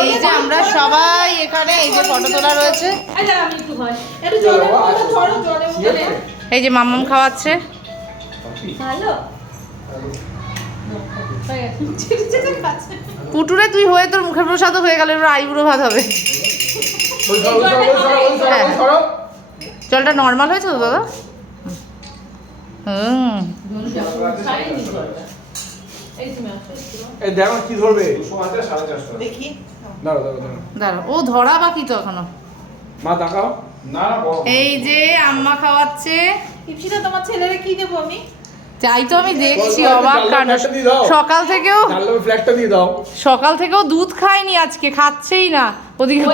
এই যে আমরা সবাই এখানে এই যে ফটো তোলা রয়েছে। এই যে মাম্মাম খাওয়াচ্ছে। পুটুরে তুই হয়ে তোর মুখের প্রসাদ হয়ে গেল, এবার আইবুড়ো ভাত হবে। জলটা নর্মাল হয়েছে তো দাদা? ও ধরা বাকি তো এখনো। এই যে আম্মা খাওয়াচ্ছে। তোমার ছেলেরে কি দেবো আমি? তাই তো আমি দেখছি অবাক কাণ্ড। সকাল থেকেও দুধ খায়নি আজকে, খাচ্ছেই না। ওদিকে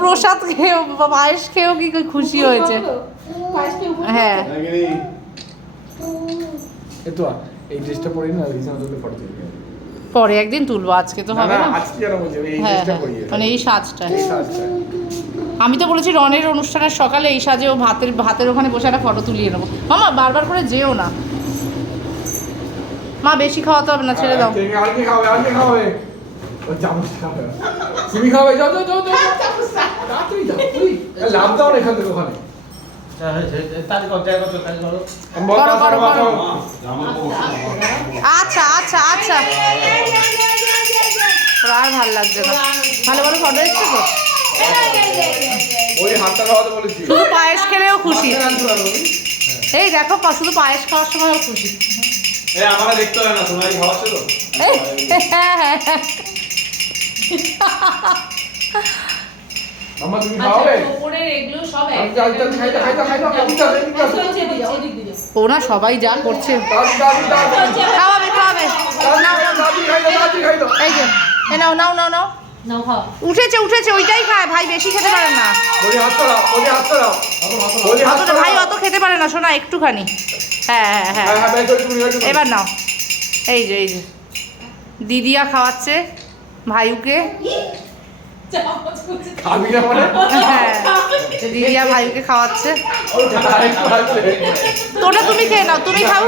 প্রসাদ খেয়েও পায়েস খেয়েও কি খুশি হয়েছে। হ্যাঁ পরে একদিন তুলবো, আজকে তো হবে না। হ্যাঁ মানে এই সাজটা। আমি তো বলেছি রনের অনুষ্ঠানের সকালে এই সাজে ও ভাতের ওখানে বসে একটা ফটো তুলিয়ে নেবো। মামা বারবার করে যেও না, মা বেশি খাওয়াতে হবে না, ছেড়ে দাও। আচ্ছা আচ্ছা আচ্ছা, আর ভাল লাগছে না। ভালো ভালো ফটো এসছে তো, শুধু পায়েস খেলেও খুশি। এই দেখো শুধু পায়েস খাওয়ার সময়ও খুশি। ওরা সবাই যা করছে খাওয়াবে খাওয়াবে। এই যে নাও নাও নাও নাও, উঠেছে উঠেছে, ওইটাই খায় ভাই, বেশি খেতে পারে না। ভাই অত খেতে পারে না শোনা, একটুখানি। হ্যাঁ হ্যাঁ হ্যাঁ, এবার নাও। এই যে দিদিয়া খাওয়াচ্ছে ভাইউকে। হ্যাঁ দিদিয়া ভাইউকে খাওয়াচ্ছে। তোটা তুমি খেয়ে নাও, তুমি খাও।